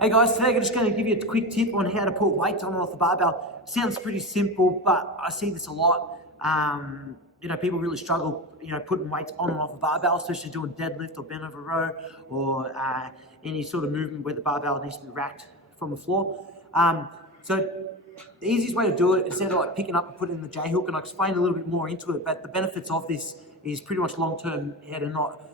Hey guys, today I'm just going to give you a quick tip on how to put weights on and off the barbell. Sounds pretty simple, but I see this a lot. People really struggle, putting weights on and off the barbell, especially doing deadlift or bent over row or any sort of movement where the barbell needs to be racked from the floor. So the easiest way to do it, instead of like picking up and putting in the J hook, and I'll explain a little bit more into it, but the benefits of this is pretty much long-term how to not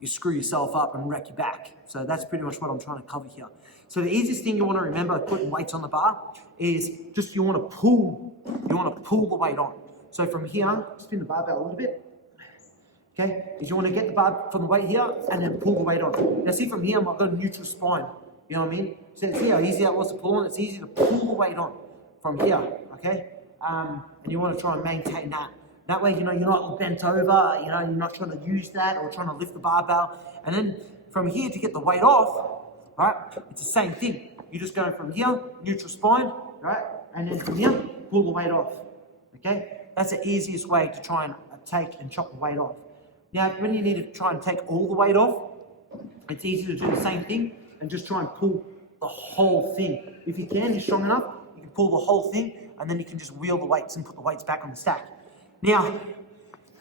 you screw yourself up and wreck your back. So that's pretty much what I'm trying to cover here. So the easiest thing you want to remember putting weights on the bar is just you want to pull the weight on. So from here, spin the barbell a little bit. Okay, is you want to get the bar from the weight here and then pull the weight on. Now see from here, I've got a neutral spine. You know what I mean? So see how easy that was to pull on? It's easy to pull the weight on from here, okay? And you want to try and maintain that. That way, you're not bent over, you're not trying to use that or trying to lift the barbell. And then from here to get the weight off, right, it's the same thing. You're just going from here, neutral spine, right? And then from here, pull the weight off, okay? That's the easiest way to try and take and chop the weight off. Now, when you need to try and take all the weight off, it's easy to do the same thing and just try and pull the whole thing. If you can, you're strong enough, you can pull the whole thing and then you can just wheel the weights and put the weights back on the stack. Now,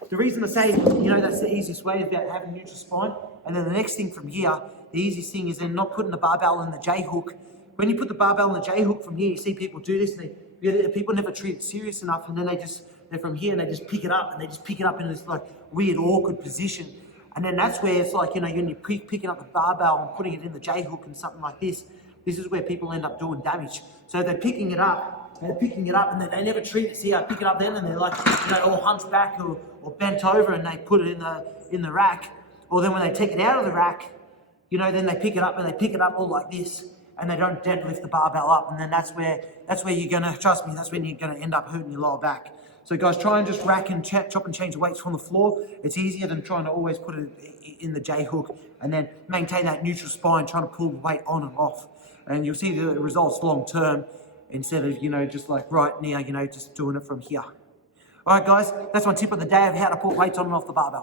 the reason I say, that's the easiest way about having neutral spine. And then the next thing from here, the easiest thing is then not putting the barbell in the J hook. When you put the barbell in the J hook from here, you see people do this, and people never treat it serious enough, and then they're from here and they just pick it up, and they just pick it up in this like weird, awkward position. And then that's where it's like, when you're picking up the barbell and putting it in the J hook and something like this is where people end up doing damage. So they're picking it up, and then they never treat it. See, I pick it up then, and they're like, all hunched back or bent over, and they put it in the rack. Or then when they take it out of the rack, then they pick it up and they pick it up all like this, and they don't deadlift the barbell up. And then that's where you're gonna, trust me, that's when you're gonna end up hurting your lower back. So guys, try and just rack and chop and change the weights from the floor. It's easier than trying to always put it in the J hook and then maintain that neutral spine, trying to pull the weight on and off. And you'll see the results long term instead of, just like right now, just doing it from here. All right, guys, that's my tip of the day of how to put weights on and off the barbell.